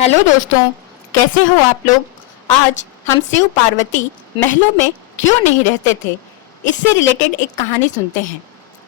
Hello दोस्तों, कैसे हो आप लोग। आज हम शिव पार्वती महलों में क्यों नहीं रहते थे, इससे रिलेटेड एक कहानी सुनते हैं।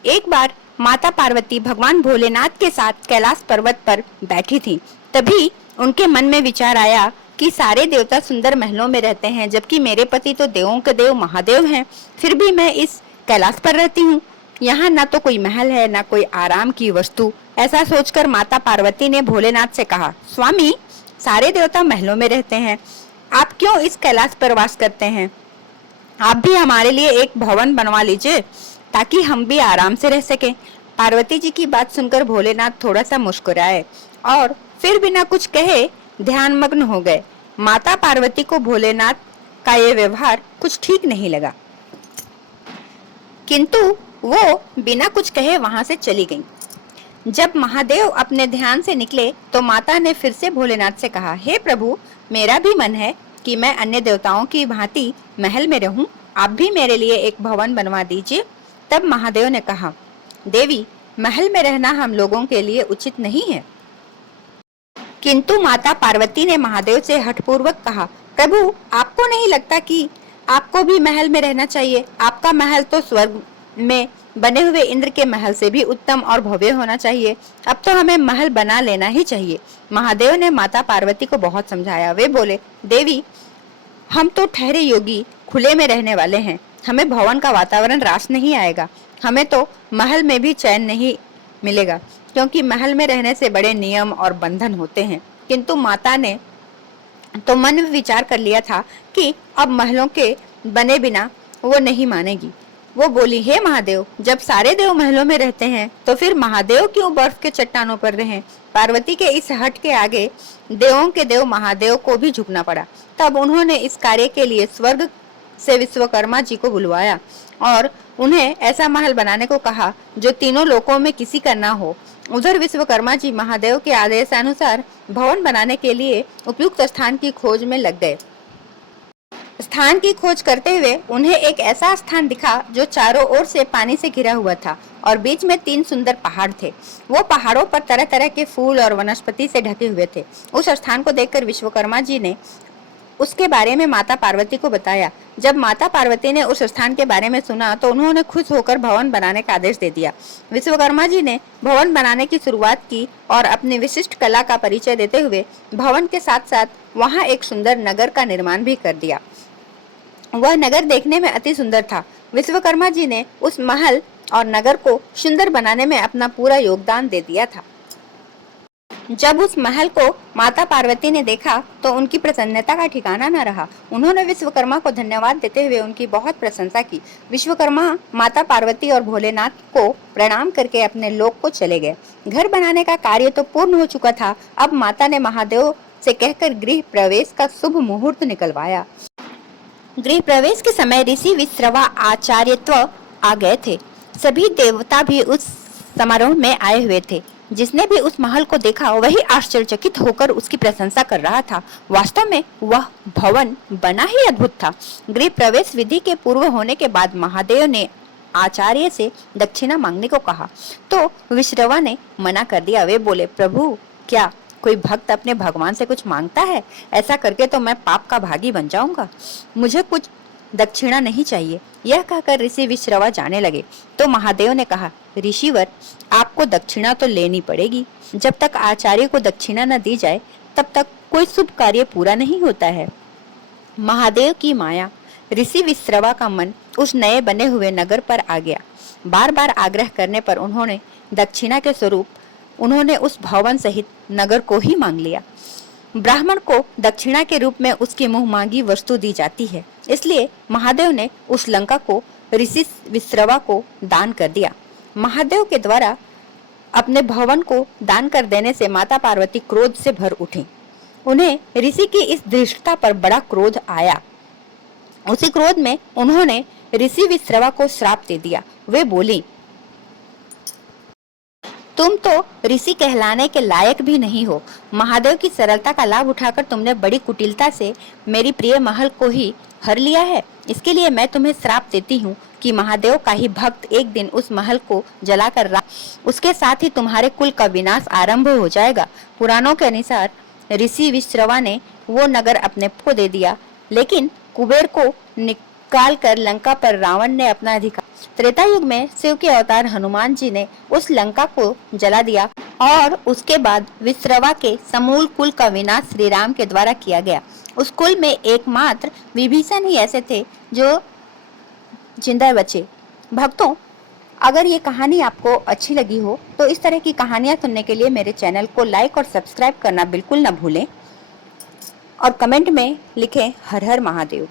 एक बार माता पार्वती भगवान भोलेनाथ के साथ कैलाश पर्वत पर बैठी थी। तभी उनके मन में विचार आया कि सारे देवता सुंदर महलों में रहते हैं, जबकि मेरे पति तो देवों के देव महादेव हैं। फिर भी मैं इस कैलाश पर रहती हूँ। यहाँ ना तो कोई महल है, ना कोई आराम की वस्तु। ऐसा सोचकर माता पार्वती ने भोलेनाथ से कहा, स्वामी, सारे देवता महलों में रहते हैं, आप क्यों इस कैलाश पर वास करते हैं। आप भी हमारे लिए एक भवन बनवा लीजिए ताकि हम भी आराम से रह सकें। पार्वती जी की बात सुनकर भोलेनाथ थोड़ा सा मुस्कुराए और फिर बिना कुछ कहे ध्यान मग्न हो गए। माता पार्वती को भोलेनाथ का ये व्यवहार कुछ ठीक नहीं लगा, किंतु वो बिना कुछ कहे वहां से चली गई। जब महादेव अपने ध्यान से निकले तो माता ने फिर से भोलेनाथ से कहा, हे प्रभु, मेरा भी मन है कि मैं अन्य देवताओं की भांति महल में रहूं, आप भी मेरे लिए एक भवन बनवा दीजिए। तब महादेव ने कहा, देवी, महल में रहना हम लोगों के लिए उचित नहीं है। किंतु माता पार्वती ने महादेव से हठपूर्वक कहा, प्रभु, आपको नहीं लगता कि आपको भी महल में रहना चाहिए। आपका महल तो स्वर्ग में बने हुए इंद्र के महल से भी उत्तम और भव्य होना चाहिए। अब तो हमें महल बना लेना ही चाहिए। महादेव ने माता पार्वती को बहुत समझाया। वे बोले, देवी, हम तो ठहरे योगी खुले में रहने वाले हैं, हमें भवन का वातावरण रास नहीं आएगा। हमें तो महल में भी चैन नहीं मिलेगा, क्योंकि महल में रहने से बड़े नियम और बंधन होते हैं। किंतु माता ने तो मन में विचार कर लिया था कि अब महलों के बने बिना वो नहीं मानेगी। वो बोली, हे महादेव, जब सारे देव महलों में रहते हैं तो फिर महादेव क्यों बर्फ के चट्टानों पर रहें। पार्वती के इस हट के आगे देवों के देव महादेव को भी झुकना पड़ा। तब उन्होंने इस कार्य के लिए स्वर्ग से विश्वकर्मा जी को बुलवाया और उन्हें ऐसा महल बनाने को कहा जो तीनों लोकों में किसी का ना हो। उधर विश्वकर्मा जी महादेव के आदेशानुसार भवन बनाने के लिए उपयुक्त स्थान की खोज में लग गए। स्थान की खोज करते हुए उन्हें एक ऐसा स्थान दिखा जो चारों ओर से पानी से घिरा हुआ था और बीच में 3 सुंदर पहाड़ थे। वो पहाड़ों पर तरह तरह के फूल और वनस्पति से ढके हुए थे। उस स्थान को देखकर विश्वकर्मा जी ने उसके बारे में माता पार्वती को बताया। जब माता पार्वती ने उस स्थान के बारे में सुना तो उन्होंने खुश होकर भवन बनाने का आदेश दे दिया। विश्वकर्मा जी ने भवन बनाने की शुरुआत की और अपनी विशिष्ट कला का परिचय देते हुए भवन के साथ साथ वहां एक सुंदर नगर का निर्माण भी कर दिया। वह नगर देखने में अति सुंदर था। विश्वकर्मा जी ने उस महल और नगर को सुंदर बनाने में अपना पूरा योगदान दे दिया था। जब उस महल को माता पार्वती ने देखा तो उनकी प्रसन्नता का ठिकाना न रहा। उन्होंने विश्वकर्मा को धन्यवाद देते हुए उनकी बहुत प्रशंसा की। विश्वकर्मा माता पार्वती और भोलेनाथ को प्रणाम करके अपने लोक को चले गए। घर बनाने का कार्य तो पूर्ण हो चुका था। अब माता ने महादेव से कहकर गृह प्रवेश का शुभ मुहूर्त निकलवाया। गृह प्रवेश के समय ऋषि विश्रवा आचार्यत्व आ गए थे। सभी देवता भी उस समारोह में आए हुए थे। जिसने भी उस महल को देखा वही आश्चर्यचकित होकर उसकी प्रशंसा कर रहा था। वास्तव में वह भवन बना ही अद्भुत था। गृह प्रवेश विधि के पूर्व होने के बाद महादेव ने आचार्य से दक्षिणा मांगने को कहा तो विश्रवा ने मना कर दिया। वे बोले, प्रभु, क्या कोई भक्त अपने भगवान से कुछ मांगता है? ऐसा करके तो मैं पाप का भागी बन जाऊंगा। मुझे कुछ दक्षिणा नहीं चाहिए। यह कहकर ऋषि विश्रवा जाने लगे तो महादेव ने कहा, ऋषिवर, आपको दक्षिणा तो लेनी पड़ेगी। जब तक आचार्य को दक्षिणा न दी जाए तब तक कोई शुभ कार्य पूरा नहीं होता है। महादेव की माया, ऋषि विश्रवा का मन उस नए बने हुए नगर पर आ गया। बार बार आग्रह करने पर उन्होंने दक्षिणा के स्वरूप उन्होंने उस भवन सहित नगर को ही मांग लिया। ब्राह्मण को दक्षिणा के रूप में उसकी मुंह मांगी वस्तु दी जाती है, इसलिए महादेव ने उस लंका को ऋषि विश्रवा को दान कर दिया। महादेव के द्वारा अपने भवन को दान कर देने से माता पार्वती क्रोध से भर उठी। उन्हें ऋषि की इस धृष्टता पर बड़ा क्रोध आया। उसी क्रोध में उन्होंने ऋषि विश्रवा को श्राप दे दिया। वे बोली, तुम तो ऋषि कहलाने के लायक भी नहीं हो। महादेव की सरलता का लाभ उठाकर तुमने बड़ी कुटिलता से मेरी प्रिय महल को ही हर लिया है। इसके लिए मैं तुम्हें श्राप देती हूँ कि महादेव का ही भक्त एक दिन उस महल को जलाकर उसके साथ ही तुम्हारे कुल का विनाश आरंभ हो जाएगा। पुराणों के अनुसार ऋषि विश्रवा ने वो नगर अपने को दे दिया, लेकिन कुबेर को निकाल कर लंका पर रावण ने अपना अधिकार। त्रेता युग में शिव के अवतार हनुमान जी ने उस लंका को जला दिया और उसके बाद विश्रवा के समूल कुल का विनाश श्री राम के द्वारा किया गया। उस कुल में एकमात्र विभीषण ही ऐसे थे जो जिंदा बचे। भक्तों, अगर ये कहानी आपको अच्छी लगी हो तो इस तरह की कहानियां सुनने के लिए मेरे चैनल को लाइक और सब्सक्राइब करना बिल्कुल ना भूलें और कमेंट में लिखें हर हर महादेव।